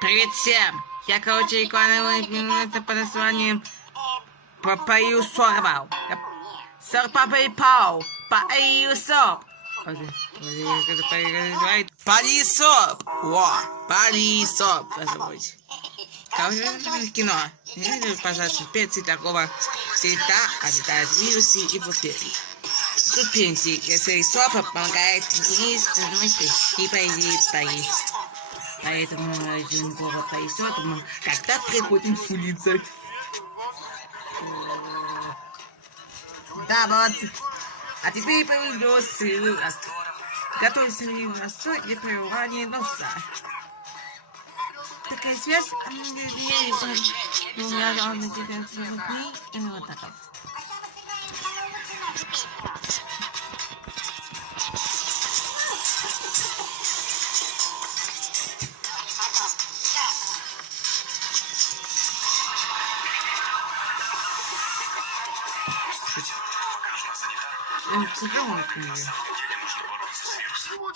Привет всем! Я, короче, это по названием Папаю Сорвал. Сорпапай Пау. Паю Соп. Палисоп. Во. Палисоп. Короче, кино. Пожалуйста, перцы такого цвета обитают вирусы и бактерии. Тут пенсии, если сопа помогает и поесть. Поэтому один город поясок, когда приходим с улицы. Да, вот. А теперь поведу сырый рассол. Готовим сырый рассол для прерывания носа. Такая связь. Вот так вот.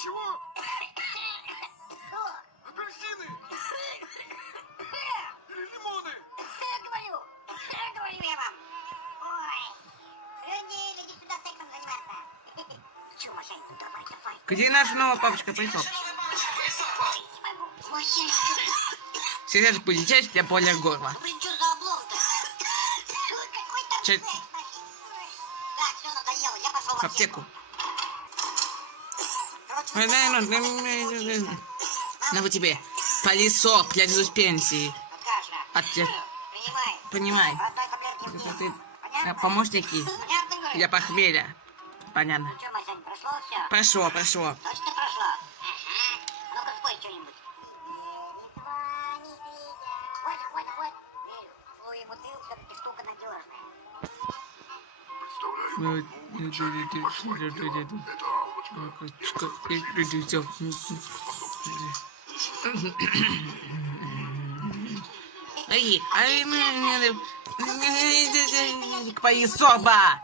Чего? Апельсины? Или лимоны? Говорю я вам. Ой, люди, иди сюда сексом заниматься. Чего, Жень, ну давай. Где наша новая папочка поясок? Не могу. Ой, Сейчас будет часть для боли горла. блин, что за облом-то? Какой-то Че- секс. Так, все надоело, я пошел В аптеку. Короче, На вот тебе. Палисоп для суспенсии. Каша. Понимай. Одной таблетки. Понятно? Помощники Понятно, говорю? для похмелья. Понятно. Ну что, Масянь, прошло все? Прошло. Точно прошло? Ага. Ну-ка, спой что-нибудь. Хватит. Ой, бутылка все-таки штука надежная. Поясоба!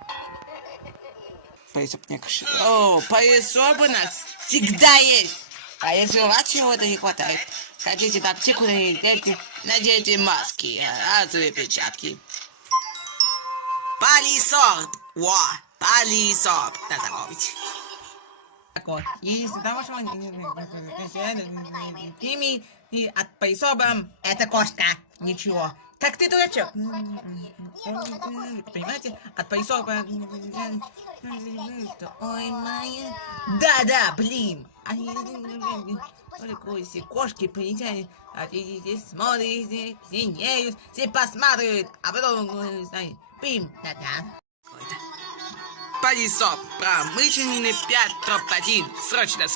Поясоб не кушает. О, поясоб у нас всегда есть. А если у вас чего-то не хватает, хотите в аптеку, наденьте маски, разовые перчатки. Палисоп! Во! Палисоп! Надо ловить. Так вот, из-за того, что и от поясоба это кошка. Ничего. Так ты дурачок. Понимаете? От поясоба... Ой, моя... Да, блин. Все кошки полетели, смотрят, синеют, все посматривают, а потом, знаете, пим, да. Палисоп, промышленный 5-1, срочно.